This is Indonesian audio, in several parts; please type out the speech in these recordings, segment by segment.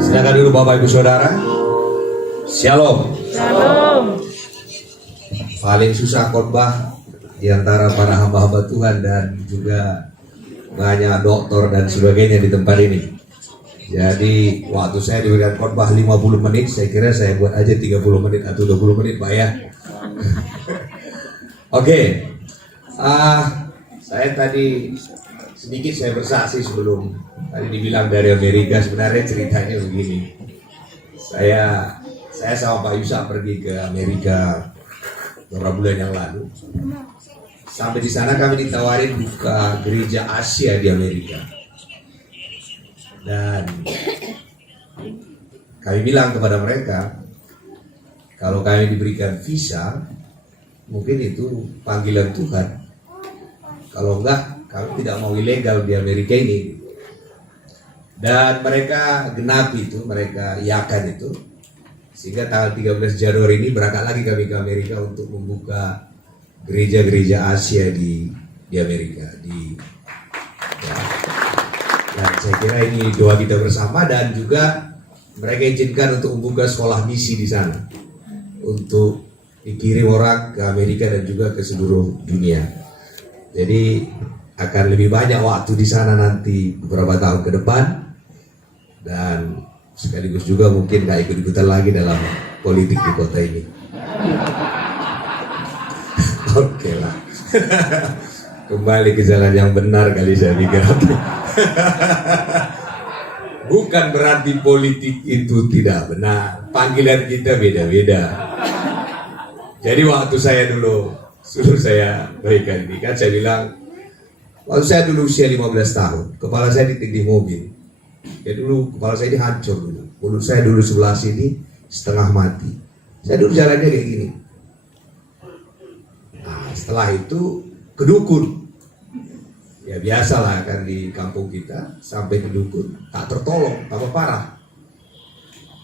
Silakan dulu Bapak Ibu Saudara. Shalom. Shalom. Paling susah khotbah di antara para hamba-hamba Tuhan dan juga banyak doktor dan sebagainya di tempat ini. Jadi waktu saya diberikan khotbah 50 menit, saya kira saya buat aja 30 menit atau 20 menit Pak ya. Oke. Saya tadi sedikit saya bersaksi sebelum tadi dibilang dari Amerika. Sebenarnya ceritanya begini. Saya sama Pak Yusa pergi ke Amerika beberapa bulan yang lalu. Sampai di sana kami ditawarin buka gereja Asia di Amerika. Dan kami bilang kepada mereka, kalau kami diberikan visa, mungkin itu panggilan Tuhan. Kalau enggak, kami tidak mau ilegal di Amerika ini. Dan mereka genapi itu, mereka iakan itu. Sehingga tanggal 13 Januari ini berangkat lagi kami ke Amerika untuk membuka gereja-gereja Asia di Amerika. Dan saya kira ini doa kita bersama, dan juga mereka izinkan untuk membuka sekolah misi di sana. Untuk dikirim orang ke Amerika dan juga ke seluruh dunia. Jadi akan lebih banyak waktu di sana nanti beberapa tahun ke depan, dan sekaligus juga mungkin gak ikut-ikutan lagi dalam politik di kota ini. Oke lah. Kembali ke jalan yang benar kali saya pikir. Bukan berarti politik itu tidak benar. Panggilan kita beda-beda. Jadi waktu saya dulu suruh saya berikan ini, kan saya bilang, waktu saya dulu usia 15 tahun, kepala saya ditindih mobil. Ya dulu kepala saya ini hancur dulu. Mulut saya dulu sebelah sini setengah mati. Saya dulu jalannya kayak gini. Nah, setelah itu ke dukun. Ya biasalah kan di kampung kita, sampai ke dukun tak tertolong, tambah parah.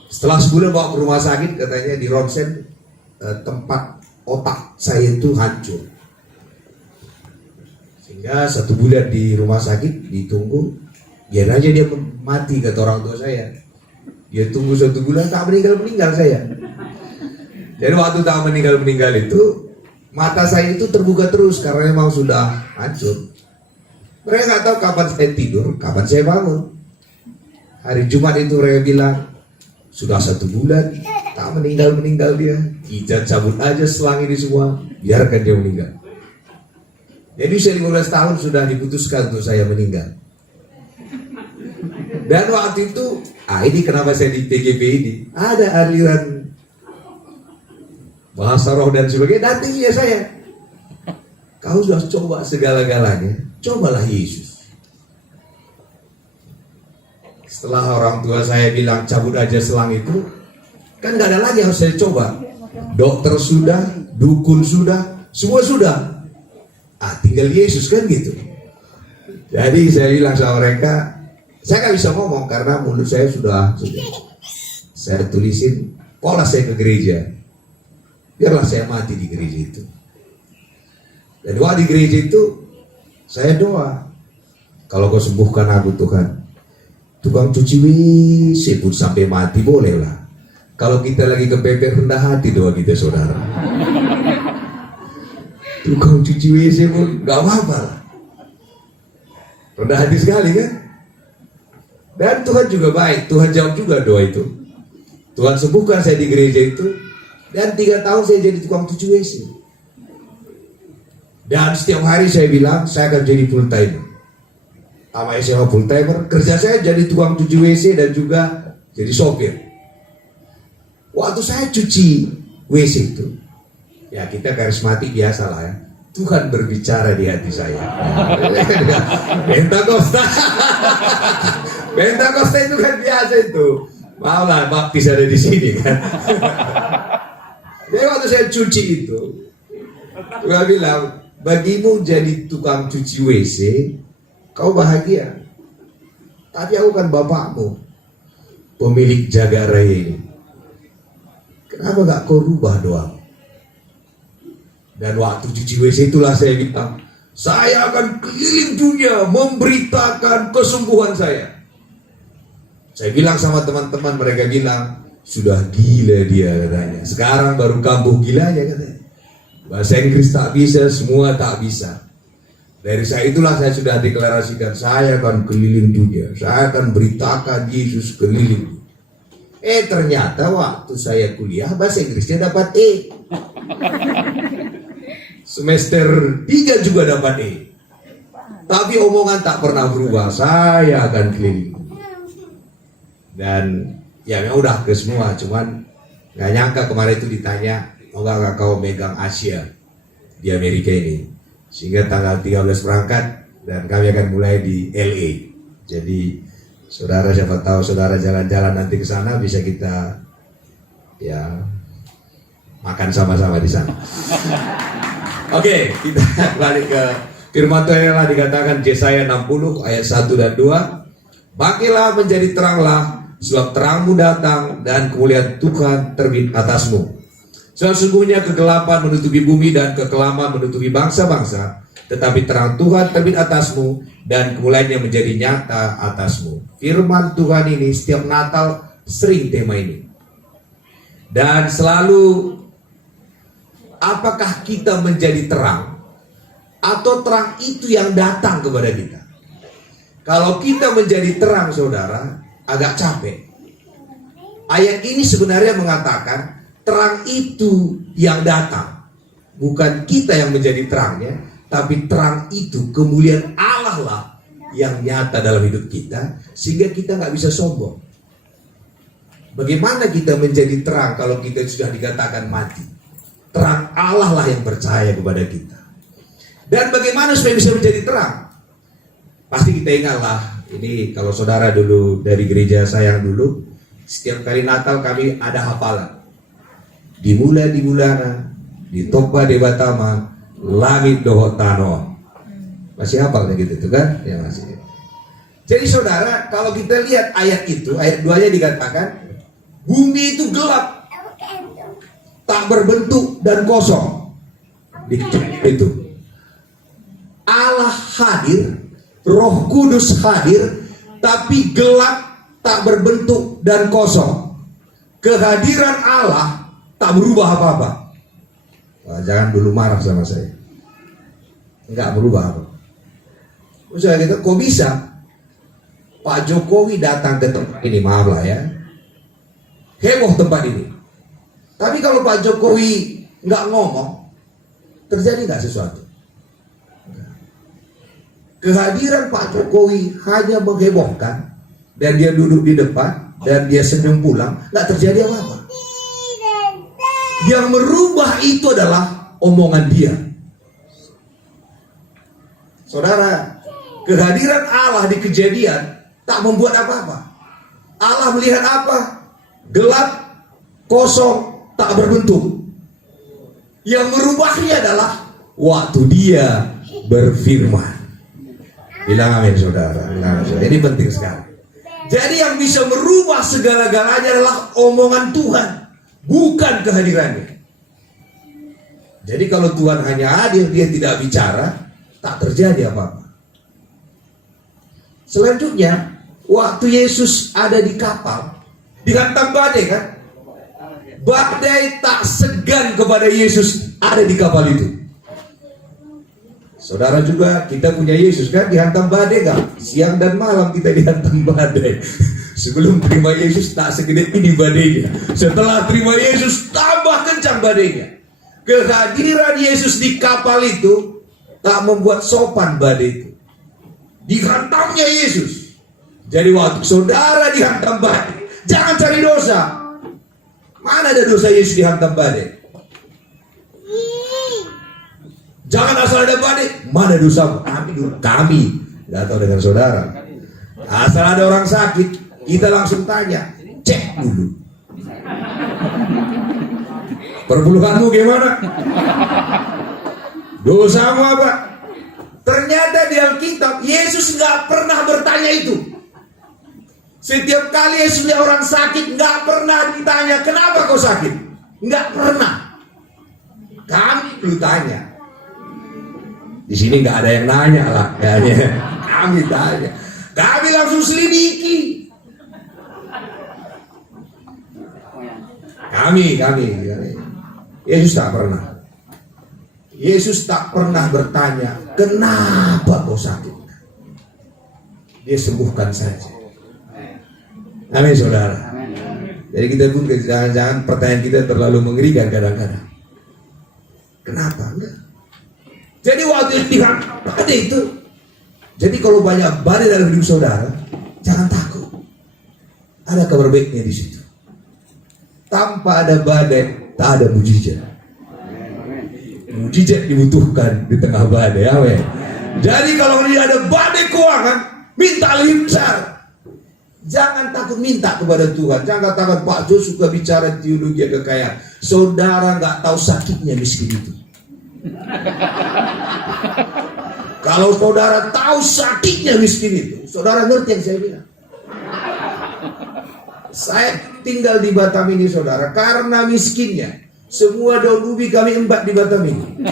Setelah sebulan bawa ke rumah sakit, katanya di ronsen tempat otak saya itu hancur. Sehingga 1 bulan di rumah sakit ditunggu, biar aja dia mati, kata orang tua saya. Dia tunggu 1 bulan, tak meninggal saya. Jadi waktu tak meninggal itu, mata saya itu terbuka terus karena memang sudah hancur. Mereka nggak tahu kapan saya tidur, kapan saya bangun. Hari Jumat itu mereka bilang, sudah 1 bulan, tak meninggal dia. Kita cabut aja selang ini semua, biarkan dia meninggal. Jadi usia 15 tahun sudah diputuskan untuk saya meninggal. Dan waktu itu, ini kenapa saya di TGP ini, ada aliran bahasa roh dan sebagainya, datanginya saya. Kau sudah coba segala-galanya, cobalah Yesus. Setelah orang tua saya bilang cabut aja selang itu, kan gak ada lagi yang harus saya coba. Dokter sudah, dukun sudah, semua sudah. Tinggal Yesus kan gitu. Jadi saya bilang sama mereka, saya gak bisa ngomong karena mulut saya sudah. Saya tulisin pola saya ke gereja. Biarlah saya mati di gereja itu. Dan waktu di gereja itu saya doa, kalau kau sembuhkan aku Tuhan, tukang cuci WC pun sampai mati bolehlah. Kalau kita lagi kepepet rendah hati doa kita saudara. Tukang cuci WC pun gak apa-apa. Rendah hati sekali kan. Dan Tuhan juga baik, Tuhan jawab juga doa itu. Tuhan sembuhkan saya di gereja itu. Dan 3 tahun saya jadi tukang cuci WC. Dan setiap hari saya bilang saya akan jadi full timer. Sama SMA full timer, kerja saya jadi tukang cuci WC dan juga jadi sopir. Waktu saya cuci WC itu, ya kita karismatik biasa lah ya, Tuhan berbicara di hati saya. Pentakosta. Pentakosta itu kan biasa itu. Malah baptis ada di sini kan. Jadi waktu saya cuci itu, Tuhan bilang, bagimu jadi tukang cuci WC, kau bahagia. Tapi aku kan bapakmu, pemilik jaga raya ini. Kenapa gak kau rubah doang? Dan waktu cuci WC itulah saya bilang, saya akan keliling dunia memberitakan kesembuhan saya. Saya bilang sama teman-teman, mereka bilang, sudah gila dia katanya. Sekarang baru kambuh gilanya katanya. Bahasa Inggris tak bisa, semua tak bisa. Dari saya itulah saya sudah deklarasikan, saya akan keliling dunia. Saya akan beritakan Yesus keliling. Ternyata waktu saya kuliah, bahasa Inggrisnya dapat E. Semester 3 juga dapat E. Tapi omongan tak pernah berubah, saya akan keliling. Dan ya memang udah ke semua, cuman gak nyangka kemarin itu ditanya, mau gak kau megang Asia di Amerika ini. Sehingga tanggal 13 berangkat dan kami akan mulai di LA. Jadi saudara, siapa tahu saudara jalan-jalan nanti ke sana, bisa kita ya makan sama-sama di sana. Oke, kita balik ke firman Tuhan yang telah dikatakan Yesaya 60 ayat 1 dan 2. Bangkitlah menjadi teranglah, sebab terangmu datang dan kemuliaan Tuhan terbit atasmu. Sesungguhnya kegelapan menutupi bumi dan kekelaman menutupi bangsa-bangsa, tetapi terang Tuhan terbit atasmu dan kemuliaannya menjadi nyata atasmu. Firman Tuhan ini setiap Natal sering tema ini. Dan selalu, apakah kita menjadi terang atau terang itu yang datang kepada kita? Kalau kita menjadi terang, saudara, agak capek. Ayat ini sebenarnya mengatakan terang itu yang datang, bukan kita yang menjadi terangnya, tapi terang itu kemuliaan Allah lah yang nyata dalam hidup kita, sehingga kita nggak bisa sombong. Bagaimana kita menjadi terang kalau kita sudah dikatakan mati? Terang Allah lah yang percaya kepada kita. Dan bagaimana supaya bisa menjadi terang? Pasti kita ingatlah, ini kalau saudara dulu dari gereja saya yang dulu, setiap kali Natal kami ada hafalan. Dimulai di bulana, di topa di batama, langit dohot tano. Masih hafal gitu tuh kan? Ya masih. Jadi saudara, kalau kita lihat ayat itu, ayat 2-nya dikatakan, bumi itu gelap, tak berbentuk dan kosong. Itu Allah hadir, Roh Kudus hadir, tapi gelap, tak berbentuk dan kosong. Kehadiran Allah tak berubah apa-apa. Jangan dulu marah sama saya. Enggak berubah apa. Misalnya kita, kok bisa Pak Jokowi datang ke tempat ini, maaf lah ya, heboh tempat ini. Tapi kalau Pak Jokowi nggak ngomong, terjadi nggak sesuatu? Kehadiran Pak Jokowi hanya menghebohkan, dan dia duduk di depan dan dia senyum pulang, nggak terjadi apa-apa. Yang merubah itu adalah omongan dia. Saudara, kehadiran Allah di kejadian tak membuat apa-apa. Allah melihat apa? Gelap, kosong, tak berbentuk. Yang merubahnya adalah waktu dia berfirman. Bilang amin saudara, bilang amin, saudara. Ini penting sekali. Jadi yang bisa merubah segala-galanya adalah omongan Tuhan, bukan kehadirannya. Jadi kalau Tuhan hanya hadir, dia tidak bicara, tak terjadi apa-apa. Selanjutnya, waktu Yesus ada di kapal, dihantam badai kan? Badai tak segan kepada Yesus ada di kapal itu. Saudara juga, kita punya Yesus kan, dihantam badai kan? Siang dan malam kita dihantam badai. Sebelum terima Yesus tak segede ini badainya. Setelah terima Yesus tambah kencang badainya. Kehadiran Yesus di kapal itu tak membuat sopan badai itu. Dihantamnya Yesus. Jadi waktu saudara dihantam badai, jangan cari dosa. Mana ada dosa Yesus dihantam badai? Jangan asal ada badai, mana dosa kami, nggak tahu dengan saudara. Asal ada orang sakit, kita langsung tanya, cek dulu. Perpuluhanmu gimana? Dosamu apa? Ternyata di Alkitab Yesus nggak pernah bertanya itu. Setiap kali Yesus lihat orang sakit, nggak pernah ditanya kenapa kau sakit, nggak pernah. Kami perlu tanya. Di sini nggak ada yang nanya lah, kayaknya. Kami tanya, kami langsung selidiki. Kami. Yesus tak pernah. Yesus tak pernah bertanya, kenapa kau sakit? Dia sembuhkan saja. Amin, saudara. Jadi kita pun jangan pertanyaan kita terlalu mengerikan kadang-kadang. Kenapa? Enggak. Jadi waktu Tuhan ada itu. Jadi kalau banyak badai dalam hidup saudara, jangan takut. Ada kabar baiknya di situ. Tanpa ada badai, tak ada mujizat. Mujizat dibutuhkan di tengah badai. Amin. Jadi kalau tidak ada badai keuangan, minta lebih besar. Jangan takut minta kepada Tuhan. Jangan takut Pak Jo suka bicara teologi kekayaan. Saudara nggak tahu sakitnya miskin itu. Kalau saudara tahu sakitnya miskin itu, saudara ngerti yang saya bilang. Saya tinggal di Batam ini, saudara, karena miskinnya. Semua daun ubi kami embat di Batam ini.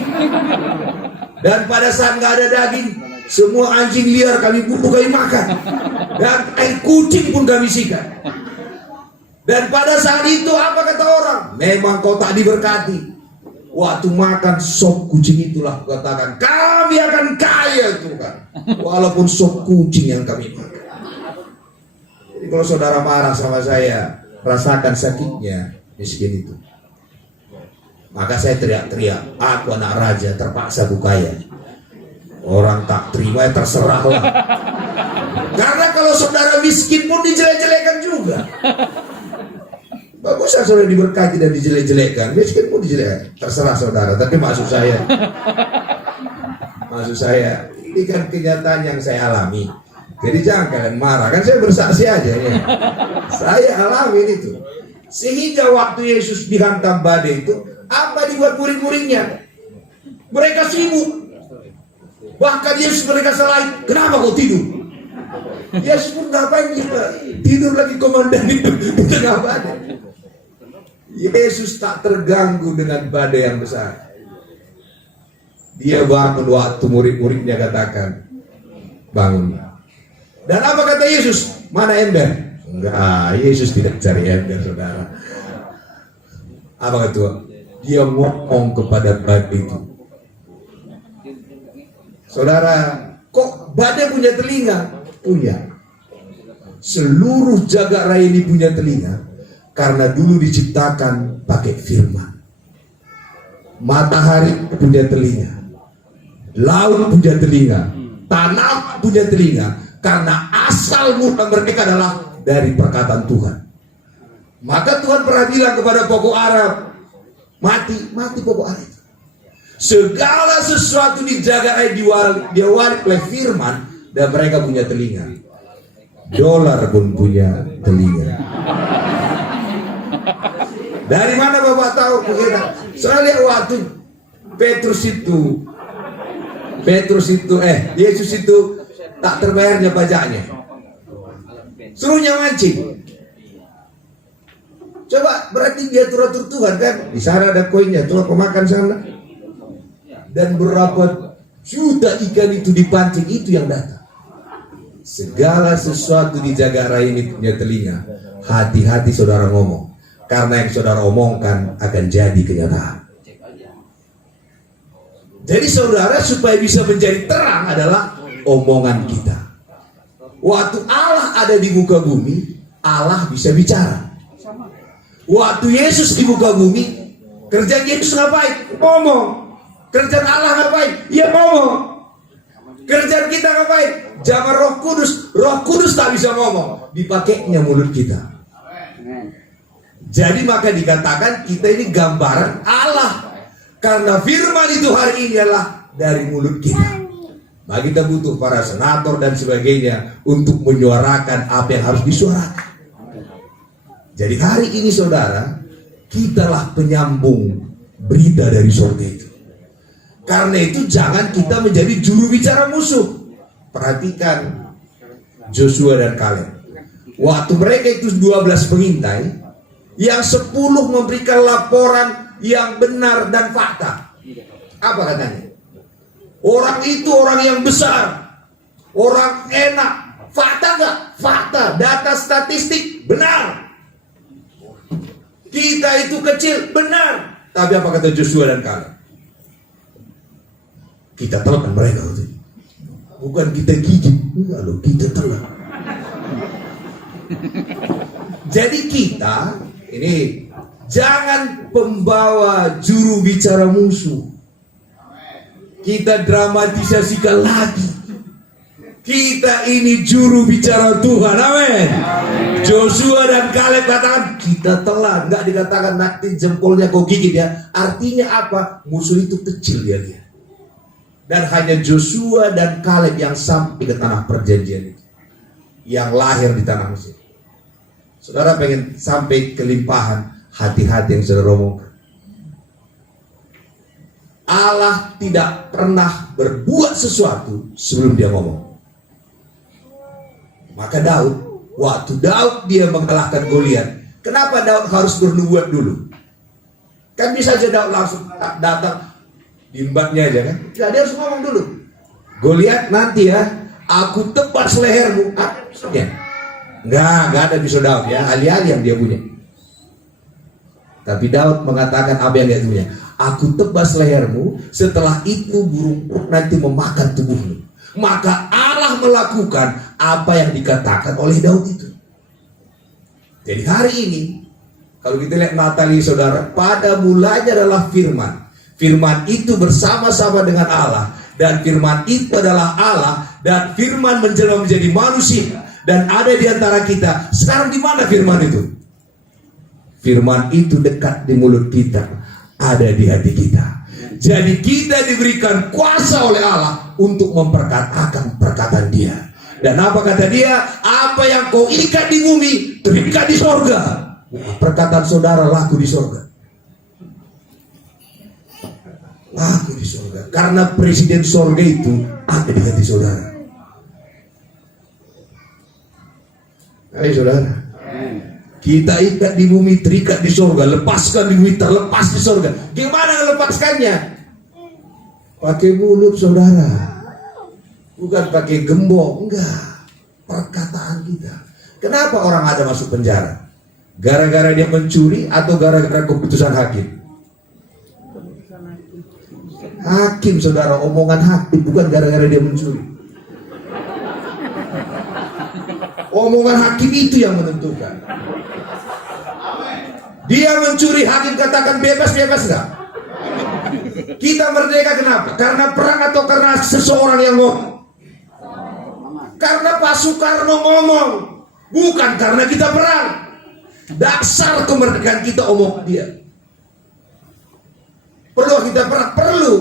Dan pada saat nggak ada daging, semua anjing liar kami bunuh, kami makan. Dan kucing pun kami sikat. Dan pada saat itu apa kata orang? Memang kau tak diberkati. Waktu makan sop kucing itulah katakan, kami akan kaya Tuhan. Walaupun sop kucing yang kami makan. Jadi kalau saudara marah sama saya, rasakan sakitnya miskin itu. Maka saya teriak-teriak, aku anak raja, terpaksa aku kaya. Orang tak terima, ya terserahlah. Karena kalau saudara miskin pun dijelek-jelekan juga. Baguslah saudara diberkati dan dijelek-jelekan, miskin pun dijelek. Terserah saudara, tapi maksud saya, ini kan kenyataan yang saya alami. Jadi jangan kalian marah, kan saya bersaksi aja ya. Saya alami itu. Sehingga waktu Yesus dihantam badai itu, apa dibuat murid-muridnya? Mereka sibuk. Bahkan Yesus mereka salahin, kenapa kau tidur? Yesus pun ngapain tidur lagi komandan itu di tengah badai. Yesus tak terganggu dengan badai yang besar. Dia bangun waktu murid-muridnya katakan, bangun. Dan apa kata Yesus? Mana ember? Enggak, Yesus tidak cari ember, saudara. Apa kata? Dia ngomong kepada badai itu. Saudara, kok badai punya telinga? Punya. Seluruh jagat raya ini punya telinga. Karena dulu diciptakan pakai firman. Matahari punya telinga. Laut punya telinga. Tanah punya telinga. Karena asal mula mereka adalah dari perkataan Tuhan. Maka Tuhan pernah bilang kepada pokok Arab, mati pokok Arab. Segala sesuatu di jagat raya diwali oleh firman. Dan mereka punya telinga. Dolar pun punya telinga. Dari mana Bapak tahu? Saya lihat waktu Yesus itu tak terbayarnya pajaknya. Suruhnya mancing. Coba berarti dia atur Tuhan kan? Di sana ada koinnya, coba kau makan sana. Dan berapa juta ikan itu dipancing, itu yang datang. Segala sesuatu di jagat raya ini punya telinga. Hati-hati saudara ngomong. Karena yang saudara omongkan akan jadi kenyataan. Jadi saudara supaya bisa menjadi terang adalah omongan kita. Waktu Allah ada di muka bumi, Allah bisa bicara. Waktu Yesus di muka bumi, kerjaan Yesus ngapain? Ngomong. Kerjaan Allah ngapain? Ya ngomong. Kerjaan kita ngapain? Zaman Roh Kudus tak bisa ngomong. Dipakainya mulut kita. Jadi maka dikatakan kita ini gambaran Allah. Karena firman itu hari ini adalah dari mulut kita. Maka kita butuh para senator dan sebagainya untuk menyuarakan apa yang harus disuarakan. Jadi hari ini saudara, kitalah penyambung berita dari surga itu. Karena itu jangan kita menjadi juru bicara musuh. Perhatikan Joshua dan Kaleb. Waktu mereka itu 12 pengintai, yang 10 memberikan laporan yang benar dan fakta. Apa katanya? Orang itu orang yang besar, orang enak. Fakta enggak? Fakta, data statistik benar. Kita kita itu kecil, benar. Tapi apa kata Joshua dan Kaleb? Kita telan mereka itu. Bukan kita gigit, enggak loh, kita telan. Jadi kita ini jangan pembawa juru bicara musuh. Kita dramatisasikan lagi. Kita ini juru bicara Tuhan, amin. Joshua dan Kaleb katakan kita telan, nggak dikatakan nanti jempolnya kau gigit ya. Artinya apa? Musuh itu kecil dia. Dan hanya Joshua dan Kaleb yang sampai ke tanah perjanjian itu, yang lahir di tanah Mesir. Saudara pengen sampai kelimpahan, hati-hati yang saudara omongkan. Allah tidak pernah berbuat sesuatu sebelum dia ngomong. Maka Daud, waktu Daud dia mengalahkan Goliat, kenapa Daud harus bernubuat dulu? Kan bisa aja Daud langsung datang dimbaknya aja kan? Tidak, dia harus ngomong dulu. Goliat nanti ya, aku tebas lehermu. Enggak ada pisau Daud ya, alih-alih yang dia punya. Tapi Daud mengatakan apa yang dia punya. Aku tebas lehermu, setelah itu burung nanti memakan tubuhmu. Maka Allah melakukan apa yang dikatakan oleh Daud itu. Jadi hari ini, kalau kita lihat Natali saudara, pada mulanya adalah firman. Firman itu bersama-sama dengan Allah. Dan firman itu adalah Allah. Dan firman menjelma menjadi manusia. Dan ada di antara kita. Sekarang di mana firman itu? Firman itu dekat di mulut kita. Ada di hati kita. Jadi kita diberikan kuasa oleh Allah untuk memperkatakan perkataan dia. Dan apa kata dia? Apa yang kau ikat di bumi, terikat di sorga. Perkataan saudara laku di sorga. Laku di sorga. Karena presiden sorga itu ada di hati saudara. Ayo saudara, kita ikat di bumi, terikat di sorga. Lepaskan di bumi, terlepas di sorga. Gimana melepaskannya? Pakai mulut saudara. Bukan pakai gembok, enggak. Perkataan kita. Kenapa orang ada masuk penjara? Gara-gara dia mencuri atau gara-gara keputusan hakim? Hakim saudara, omongan hakim, bukan gara-gara dia mencuri. Omongan hakim itu yang menentukan. Dia mencuri, hakim katakan bebas enggak? Kita merdeka kenapa? Karena perang atau karena seseorang yang ngomong? Karena Pak Soekarno ngomong, bukan karena kita perang. Dasar kemerdekaan kita omong dia. Perlu kita perang? Perlu.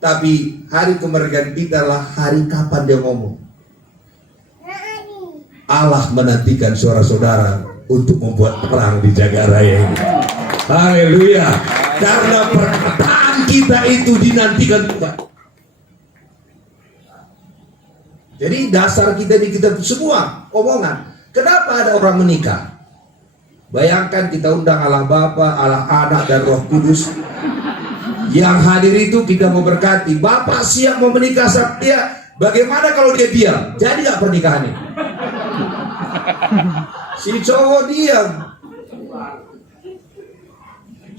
Tapi hari kemerdekaan kita lah hari kapan dia ngomong. Allah menantikan suara saudara untuk membuat perang di jagat raya ini. Haleluya. Karena perkataan kita itu dinantikan Tuhan. Jadi dasar kita di kita semua omongan. Kenapa ada orang menikah? Bayangkan kita undang Allah Bapa, Allah Anak dan Roh Kudus. Yang hadir itu kita memberkati. Bapak siap mau menikah sama dia. Bagaimana kalau dia diam? Jadi gak pernikahannya? Si cowok diam.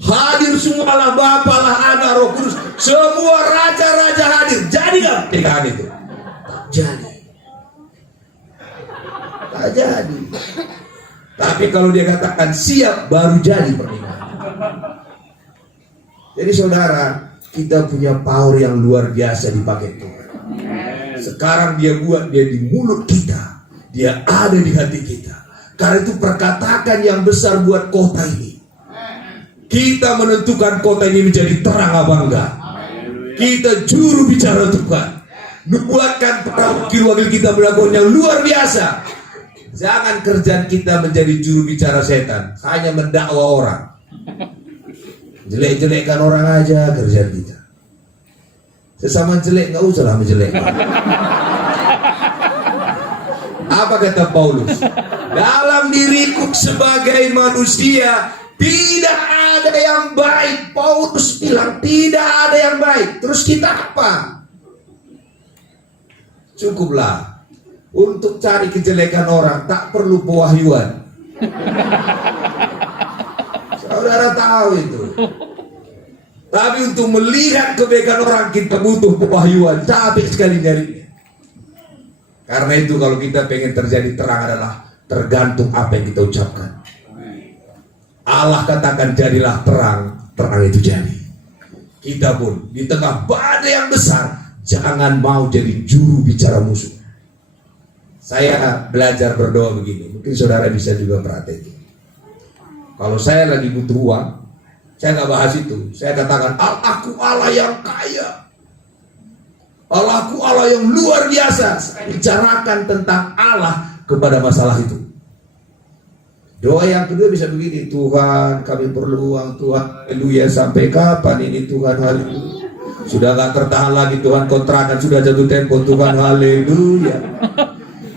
Hadir semua Allah Bapa, Allah Anak, Roh Kudus. Semua raja-raja hadir. Jadi gak pernikahan itu? Tak jadi. Tak jadi. Tapi kalau dia katakan siap, baru jadi pernikahan. Jadi saudara, kita punya power yang luar biasa dipakai Tuhan. Sekarang dia buat dia di mulut kita. Dia ada di hati kita. Karena itu perkatakan yang besar buat kota ini. Kita menentukan kota ini menjadi terang apa enggak. Kita juru bicara Tuhan. Nubuatkan para wakil-wakil kita melakukan yang luar biasa. Jangan kerjaan kita menjadi juru bicara setan, hanya mendakwa orang. Jelek-jelekkan orang aja kerjaan kita. Sesama jelek nggak usah lah menjelek. Apa kata Paulus? Dalam diriku sebagai manusia tidak ada yang baik. Paulus bilang tidak ada yang baik. Terus kita apa? Cukuplah. Untuk cari kejelekan orang tak perlu pewahyuan. Saudara tahu itu. Tapi untuk melihat kebaikan orang kita butuh pewahyuan, capek sekali nyarinya. Karena itu kalau kita pengen terjadi terang adalah tergantung apa yang kita ucapkan. Allah katakan jadilah terang, terang itu jadi. Kita pun di tengah badai yang besar, jangan mau jadi juru bicara musuh. Saya belajar berdoa begini, mungkin saudara bisa juga perhatikan. Kalau saya lagi butuh uang, saya nggak bahas itu. Saya katakan, Allahku Allah yang kaya, Allahku Allah yang luar biasa. Saya bicarakan tentang Allah kepada masalah itu. Doa yang kedua bisa begini, Tuhan kami perlu uang, Tuhan haleluya, sampai kapan ini Tuhan, haleluya. Sudah gak tertahan lagi Tuhan, kontrakan sudah jatuh tempo, Tuhan haleluya.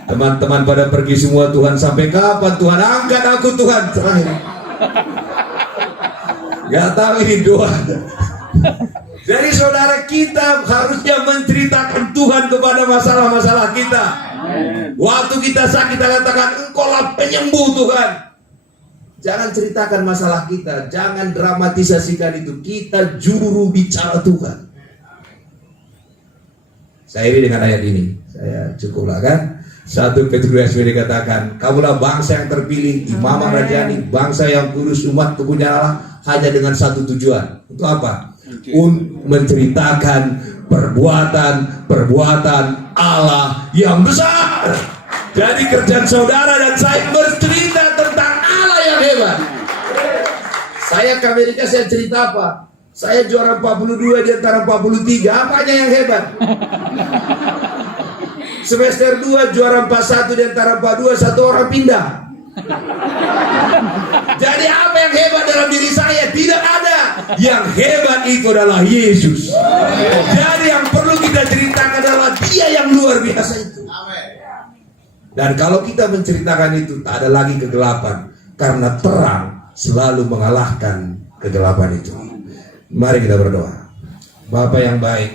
Teman-teman pada pergi semua, Tuhan sampai kapan Tuhan, angkat aku Tuhan. Terakhir gak tahu ini doa. Jadi saudara, kita harusnya menceritakan Tuhan kepada masalah-masalah kita. Waktu kita sakit kita katakan, Engkaulah penyembuh Tuhan. Jangan ceritakan masalah kita, jangan dramatisasikan itu. Kita juru bicara Tuhan. Saya iri dengan ayat ini, saya cukuplah kan. 1 Petrus dikatakan, kamulah bangsa yang terpilih, imam rajani, bangsa yang kudus, umat kepunyaan Allah, hanya dengan satu tujuan. Untuk apa? Untuk menceritakan perbuatan Allah yang besar. Jadi kerjaan saudara dan saya bercerita tentang Allah yang hebat. Saya ke Amerika, saya cerita apa? Saya juara 42 di antara 43. Apanya yang hebat? Semester 2 juara 41 di antara 42, satu orang pindah. Jadi apa yang hebat dalam diri saya? Tidak ada. Yang hebat itu adalah Yesus. Jadi yang perlu kita ceritakan adalah Dia yang luar biasa itu. Dan kalau kita menceritakan itu, tak ada lagi kegelapan, karena terang selalu mengalahkan kegelapan itu. Mari kita berdoa. Bapa yang baik,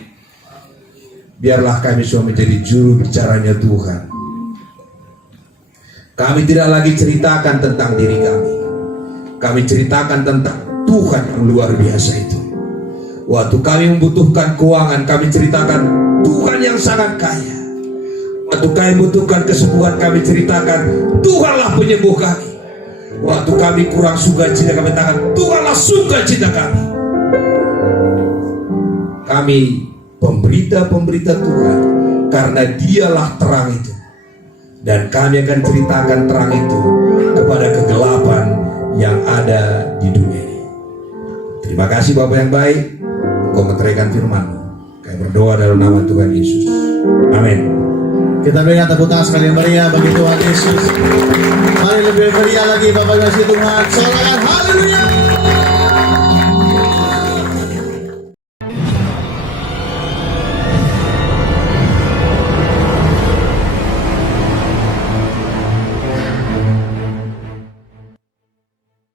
biarlah kami semua menjadi juru bicaranya Tuhan. Kami tidak lagi ceritakan tentang diri kami. Kami ceritakan tentang Tuhan yang luar biasa itu. Waktu kami membutuhkan keuangan, kami ceritakan Tuhan yang sangat kaya. Waktu kami membutuhkan kesembuhan, kami ceritakan Tuhanlah penyembuh kami. Waktu kami kurang sukacita, kami katakan Tuhanlah sukacita kami. Kami pemberita-pemberita Tuhan, karena Dialah terang itu. Dan kami akan ceritakan terang itu kepada kegelapan yang ada di dunia ini. Terima kasih Bapa yang baik, Engkau meteraikan firman-Mu. Kami berdoa dalam nama Tuhan Yesus. Amin. Kita berikan tepuk tangan sekali yang meriah bagi Tuhan Yesus. Mari lebih meriah lagi Bapak kasih Tuhan. Sorakan haleluya.